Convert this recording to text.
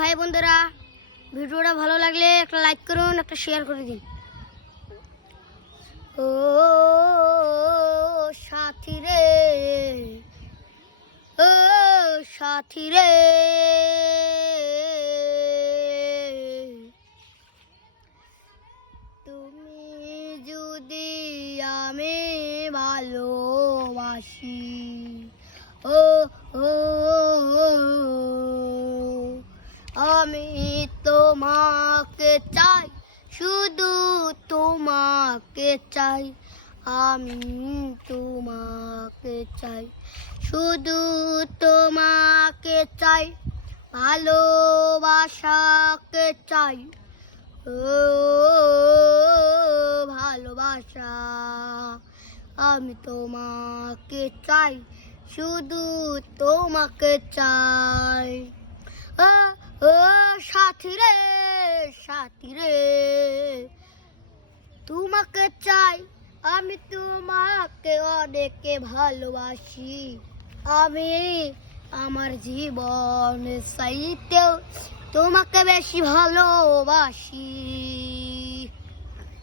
ভাই বন্ধুরা, ভিডিওটা ভালো লাগলে একটা লাইক করুন, একটা শেয়ার করে দিন। ও সাথী রে, ও সাথী রে, তুমি যদি আমি ভালোবাসি, ও ও আমি তোমাকে চাই, শুধু তোমাকে চাই, আমি তোমাকে চাই, শুধু তোমাকে চাই, ভালোবাসাকে চাই, ও ভালোবাসা, আমি তোমাকে চাই, শুধু তোমাকে চাই। ও ও সাথী রে, সাথী রে, তোমাকে চাই, আমি তোমাকে অনেকে ভালোবাসি, আমি আমার জীবন চাইতেও তোমাকে বেশি ভালোবাসি।